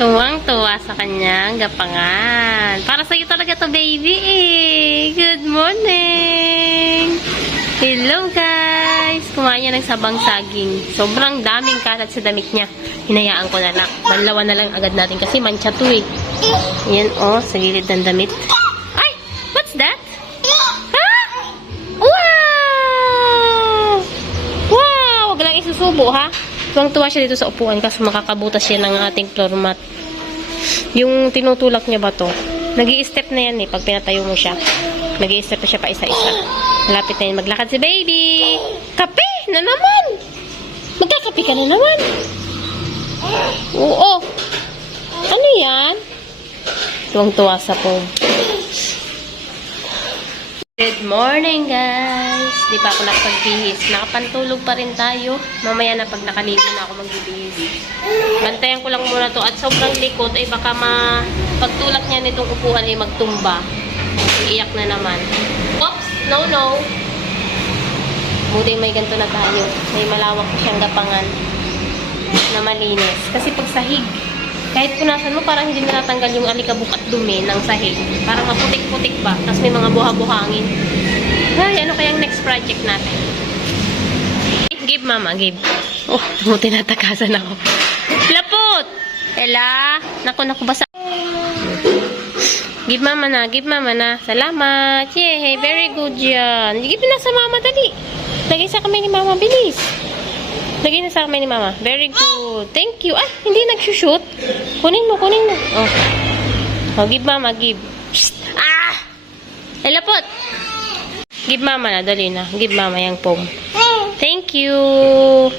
Tuwang-tuwa sa kanyang gapangan. Para sa'yo talaga to, baby eh. Good morning! Hello guys! Kumain niya ng sabang saging. Sobrang daming kalat sa damit niya. Hinayaan ko na lang. Banlawan na lang agad natin kasi mancha to eh. Yan oh, sa gilid ng damit. Ay! What's that? Ha? Wow! Wow! Huwag lang isusubo ha. Tuwang-tuwa siya dito sa upuan kasi makakabutas siya ng ating floor mat. Yung tinutulak niya ba to? Nag-i-step na yan eh pag pinatayo mo siya. Nag-i-step na siya pa isa-isa. Malapit na yun maglakad si baby. Kape na naman! Magkakape ka na naman. Oo. Ano yan? Tuwang-tuwa sa phone. Good morning guys! Di pa ako nakapagbihis. Nakapantulog pa rin tayo. Mamaya na pag nakaligo na ako magbibihis. Bantayan ko lang muna to at sobrang likot ay baka pagtulak niya nitong upuan ay magtumba. Iiyak na naman. Oops! No, no! Buti may ganito na tayo. May malawak pa siyang gapangan na malinis. Kasi pag sahig, kahit punasan mo, parang hindi natanggal yung alikabok at dumi ng sahig. Parang maputik-putik ba? Tapos may mga buha-buhangin. Ay, ano kayang next project natin? Give, mama, give. Oh, buti natakasan ako. Lapot! Ella! Naku, basa. Give mama na. Salamat. Yay, very good yan. Give na sa mama, dali. Lagay sa kamay ni mama, bilis. Lagay na sa kamay ni mama. Very good. Thank you. Ay, hindi nagsushoot. Kunin mo. Oh. Oh, give mama, give. Psst. Ah! Elapot! Give mama na, dali na. Give mama yung pom. Thank you.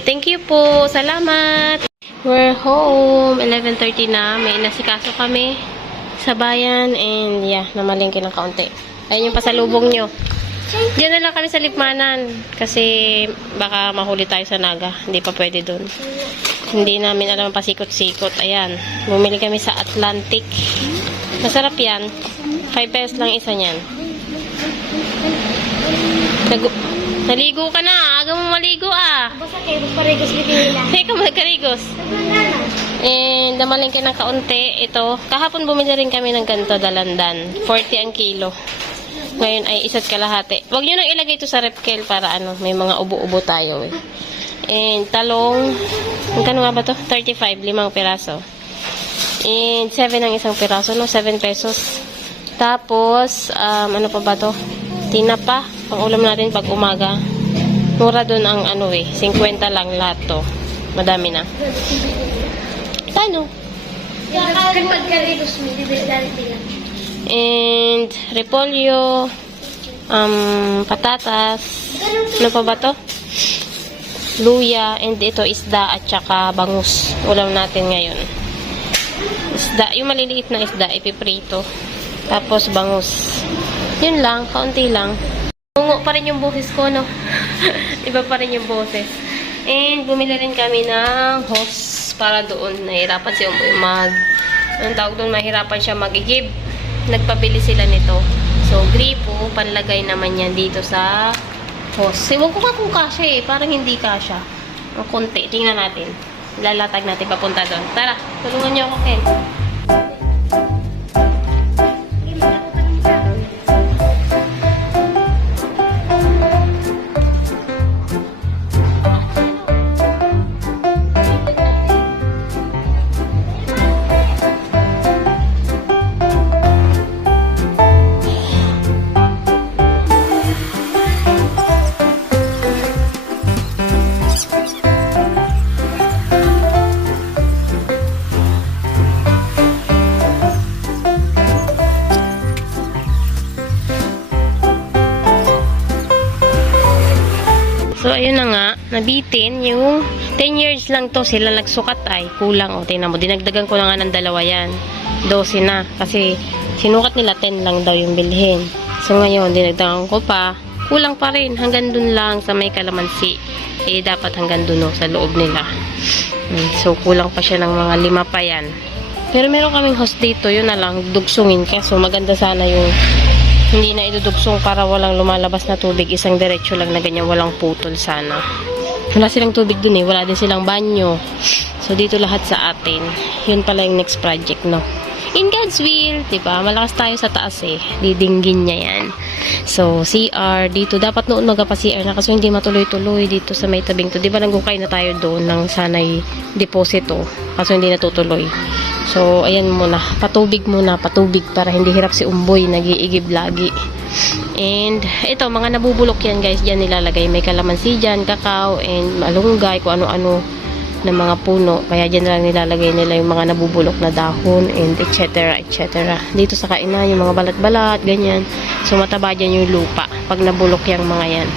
Thank you po. Salamat. We're home. 11:30 na. May inasikaso kami sa bayan. And yeah, namalingki ng kaunti. Ayun yung pasalubong nyo. Diyan na lang kami sa Lipmanan kasi baka mahuli tayo sa Naga. Hindi pa pwede dun. Hindi namin alam pasikot-sikot. Ayan. Bumili kami sa Atlantic. Masarap yan. 5 pesos lang isa niyan. Naligo ka na. Aga mo maligo ah. Basta kayo, parigos bitila. Teka, magkarigos. And namalingki ng kaunti. Ito. Kahapon bumili rin kami ng ganito dalandan. 40 ang kilo. Ngayon ay isa't kalahati. Huwag nyo nang ilagay ito sa repkel para ano, may mga ubo-ubo tayo eh. And talong, magkano nga ba to? 35, 5 piraso. And 7 ang isang piraso, no? 7 pesos. Tapos, ano pa ba to? Tinapa, pang ulam natin pag umaga. Mura dun ang ano eh, 50 lang lahat to. Madami na. Paano? Kapag magkarigos mo, di ba lang? And repolyo, patatas, ano pa ba to? Luya, and ito isda at saka bangus. Ulam natin ngayon. Isda, yung maliliit na isda, ipiprito. Tapos bangus. Yun lang, kaunti lang. Tungo pa rin yung boses ko, no? Iba pa rin yung boses. And bumili rin kami ng hose para doon. Nahirapan siya anong tawag doon, mahirapan siya mag-igib. Nagpabili sila nito. So, gripo, panlagay naman yan dito sa hose. Ewan ko kung kasya eh. Parang hindi kasya. Ang konti. Tingnan natin. Lalatag natin papunta doon. Tara, tulungan niyo ako, Ken. So, ayun na nga, nabitin yung 10 years lang to sila nagsukat ay kulang. O, tingnan mo, dinagdagan ko na nga ng 2 yan. 12 na. Kasi, sinukat nila 10 lang daw yung bilhin. So, ngayon, dinagdagan ko pa. Kulang pa rin. Hanggang dun lang sa may kalamansi. Eh, dapat hanggang dun sa loob nila. So, kulang pa siya ng mga 5 pa yan. Pero meron kaming host dito. Yun na lang, dugsungin ka. So, maganda sana yung hindi na idudugsong para walang lumalabas na tubig. Isang diretso lang na ganyan, walang putol sana. Wala silang tubig dun eh. Wala din silang banyo. So, So, dito lahat sa atin. Yun pala yung next project, no? In God's will, diba? Malakas tayo sa taas eh. Didinggin niya yan. So, CR, dito. Dapat noon magpa-CR na kasi hindi matuloy-tuloy dito sa may tabing to. Diba nagukay na tayo doon ng sanay deposito. Kaso hindi natutuloy. So, ayan muna. Patubig muna. Patubig para hindi hirap si Umboy. Nag-iigib lagi. And, ito, mga nabubulok yan guys. Diyan nilalagay. May kalamansi dyan, kakao, and malunggay, kung ano-ano ng mga puno. Kaya dyan lang nilalagay nila yung mga nabubulok na dahon and etc. etc. Dito sa kainan, yung mga balat-balat, ganyan. So, mataba dyan yung lupa pag nabulok yung mga yan.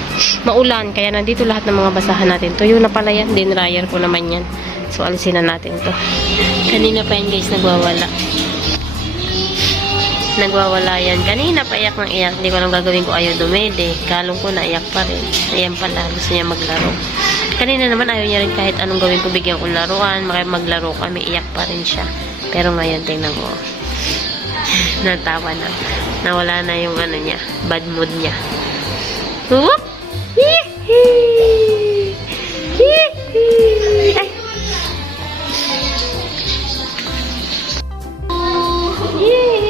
Maulan, kaya nandito lahat ng mga basahan natin. Tuyo na pala yan, dinryer ko naman yan. So, alisin na natin to. Kanina pa yan guys, nagwawala. Nagwawala yan. Kanina pa iyak ng iyak. Hindi ko alam gagawin ko, ayaw dumede. Kalong ko na iyak pa rin. Ayan pala, gusto niya maglaro. Kanina naman ayaw niya rin kahit anong gawin ko, bigyan ko laruan, maglaro kami, iyak pa rin siya. Pero ngayon, tingnan ko. Natawa na. Nawala na yung ano niya, bad mood niya. Whoop! Yee-hee! Yee-hee! Ay! Yee!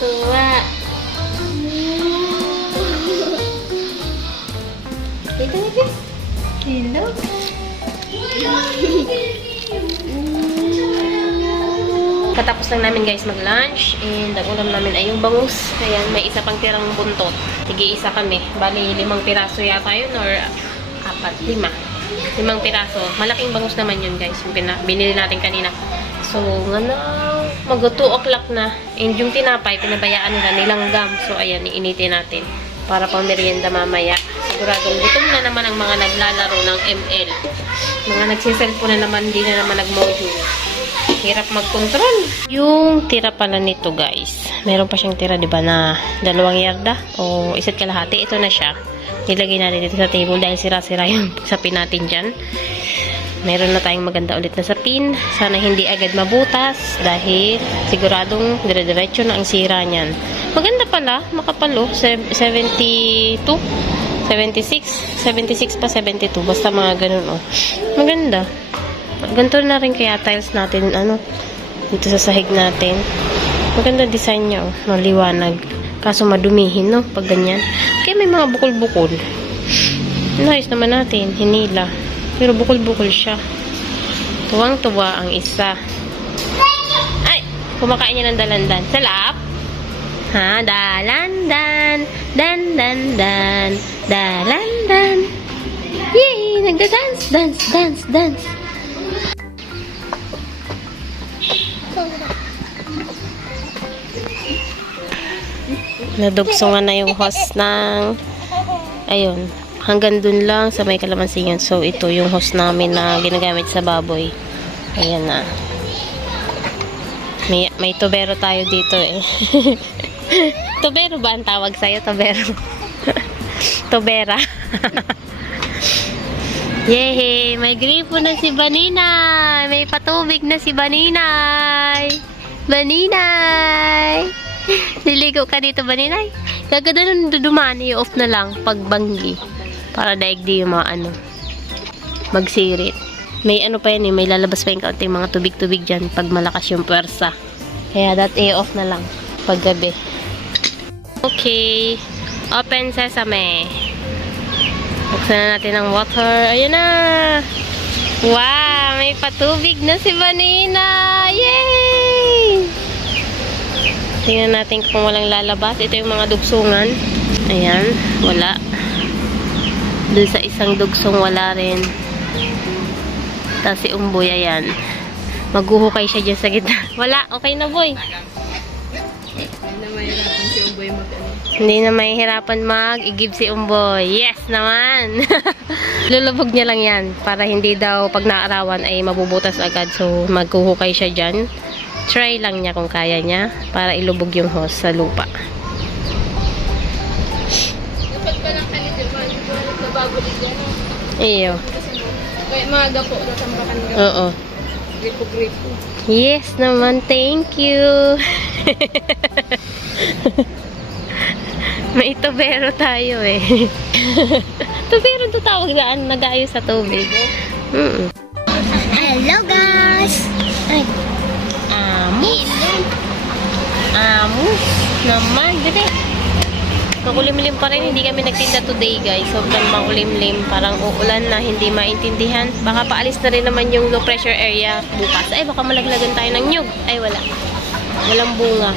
Tuwa. Dito na guys. Hello. Katapos lang namin guys mag-lunch and ang ulam namin ay yung bangus. Ayan, may isa pang tirang buntot. Tig-isa kami. Bali, 5 piraso yata yun or 4, 5. 5 piraso. Malaking bangus naman yun guys. Yung binili natin kanina. So, mag 2 o'clock na. And yung tinapay, pinabayaan nila nilanggam. So, ayan, iinitin natin. Para pang merienda mamaya. Siguradong gutom na naman ang mga naglalaro ng ML. Mga nagsiselfone na naman, hindi na naman nag-module. Hirap mag-control. Yung tira pala nito guys. Meron pa siyang tira, diba, na 2 yarda o 1 kalahati. Ito na siya. Nilagay natin dito sa table dahil sira-sira yung sapin natin dyan. Meron na tayong maganda ulit na sapin. Sana hindi agad mabutas dahil siguradong dire-diretso na ang sira niyan. Maganda pala, makapalo, 72, 76, 76 pa 72. Basta mga ganun, oh. Maganda. Ganito na rin kaya tiles natin, dito sa sahig natin. Maganda design niya, oh. Maliwanag. Kaso madumihin, no? Pag ganyan. Kaya may mga bukol-bukol. Nice naman natin, hinila. Pero bukol-bukol siya. Tuwang-tuwa ang isa. Ay! Kumakain niya ng dalandan. Salap? Ha? Dalandan. Dan-dan-dan. Dalandan. Yay! Nagda-dance, dance, dance, dance. Nadugsungan na yung host ng ayun. Hanggang dun lang sa may kalamansingan. So, ito yung hose namin na ginagamit sa baboy. Ayan na. May tubero tayo dito eh. Tubero ba ang tawag sa'yo? Tubero. Tubera. Yehey! May gripo na si Baninay! May patubig na si Baninay! Baninay! Niligo ka dito, Baninay? Gaganda nun dudumaan, i-off na lang pag banggi. Para daigdi yung mga magsirit. May pa yan eh, may lalabas pa yung kaunting mga tubig-tubig dyan pag malakas yung puwersa. Kaya that i-off na lang pag gabi. Okay. Open sesame. Buksan na natin ang water. Ayan na! Wow! May patubig na si Vanina! Yay! Tingnan natin kung walang lalabas. Ito yung mga dugsungan. Ayan. Wala. Doon sa isang dugsong wala rin. Tapos si Umboy, ayan. Maghuhukay siya dyan sa gitna. Wala, okay na boy. Hindi na mahihirapan mag-igib si Umboy. Yes naman. Lulubog niya lang yan. Para hindi daw pag naarawan ay mabubutas agad. So maghuhukay siya dyan. Try lang niya kung kaya niya. Para ilubog yung hose sa lupa. Iyo. Kaya mga gapo na tambakan gapo. Oo. Gripo-gripo. Yes naman, thank you. May tubero tayo eh. Tubero to tawag na nag-ayos sa tubig. Hello guys! Ay, Amos. Amos naman. Dito. Makulimlim pa rin. Hindi kami nagtinda today guys. Sobrang makulimlim. Parang uulan na hindi maintindihan. Baka paalis na rin naman yung low pressure area bukas. Ay baka malaglagan tayo ng nyug. Ay wala. Walang bunga.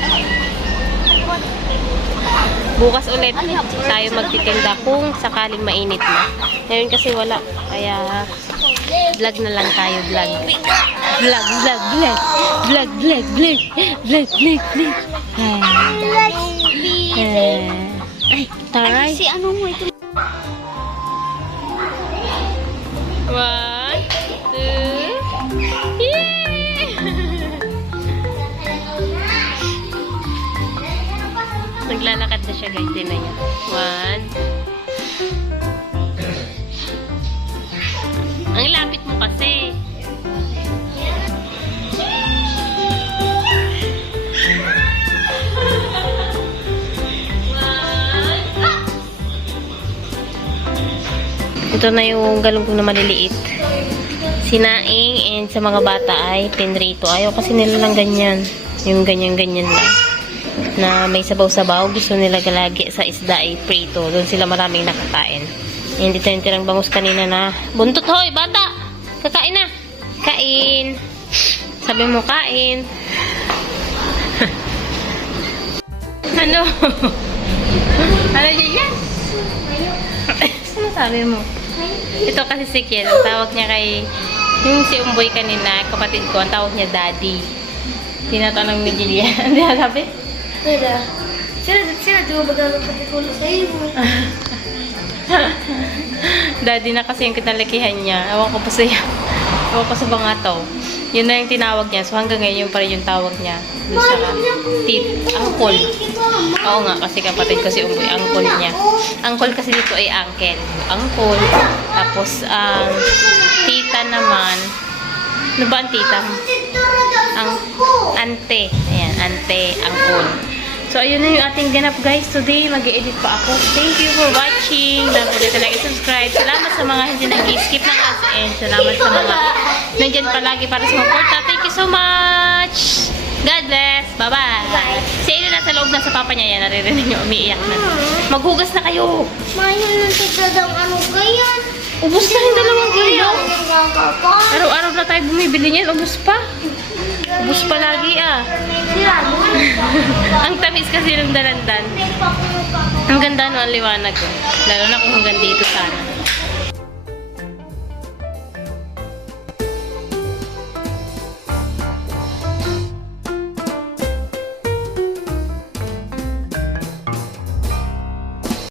Bukas ulit tayo magtitinda kung sakaling mainit na. Ngayon kasi wala. Kaya vlog na lang tayo. Vlog. Vlog, vlog, vlog. Vlog, vlog, vlog. Vlog, vlog, vlog. Ay, taray. si ano mo ito? 1, 2, yay! Naglalakad na siya guys, din na yan. 1. Ang lapit mo kasi. Ito na yung galunggong na maliliit. Sinaing and sa mga bata ay pinrito. Ayaw kasi nila lang ganyan. Yung ganyan-ganyan lang. Na may sabaw-sabaw. Gusto nila lagi sa isda ay prito. Doon sila maraming nakakain. Hindi tayo tirang bangus kanina na buntot hoy, bata! Kakain na! Kain! Sabi mo kain. Ano? Ano yan? Ano sabi mo? Ito kasi si Kiel, ang tawag niya kay yung si Umboy kanina, kapatid ko, ang tawag niya Daddy. Tinatanong ni Jillian. Hindi na sabi? Sila di mo ba gagawin sa'yo? Daddy na kasi yung kinalakihan niya. Ewan ko pa sa'yo. Ewan ko sa bangato. Yun na yung tinawag niya. So hanggang ngayon, yun pa rin yung tawag niya. Doon sa Uncle. Oo nga, kasi kapatid ko si Umboy, uncle niya. Uncle kasi dito ay uncle. Uncle. Tapos, ang tita naman. Ano ba ang tita? Ang ante. Ayan, ante, uncle. So, ayun na yung ating ganap guys. Today, mag-i-edit pa ako. Thank you for watching. Don't forget to like and subscribe. Salamat sa mga hindi nag-skip ng ads. And salamat sa mga nandyan palagi para sa suporta. Thank you so much. God bless. Bye-bye. Si Aiden nasa loob na sa papa niya. Yan, naririnig niyo. Umiiyak na. Maghugas na kayo. Mayo ng tigradang ano ganyan. Ubus na rin dalawang kilo. Ang gagawin. Araw-araw na tayo bumibili niyan. Ubus pa. Ubus pa lagi ah. Sila mo. Ang tamis kasi ng dalandan. Ang ganda no, ang liwanag ko. Lalo na kung hanggang dito sana.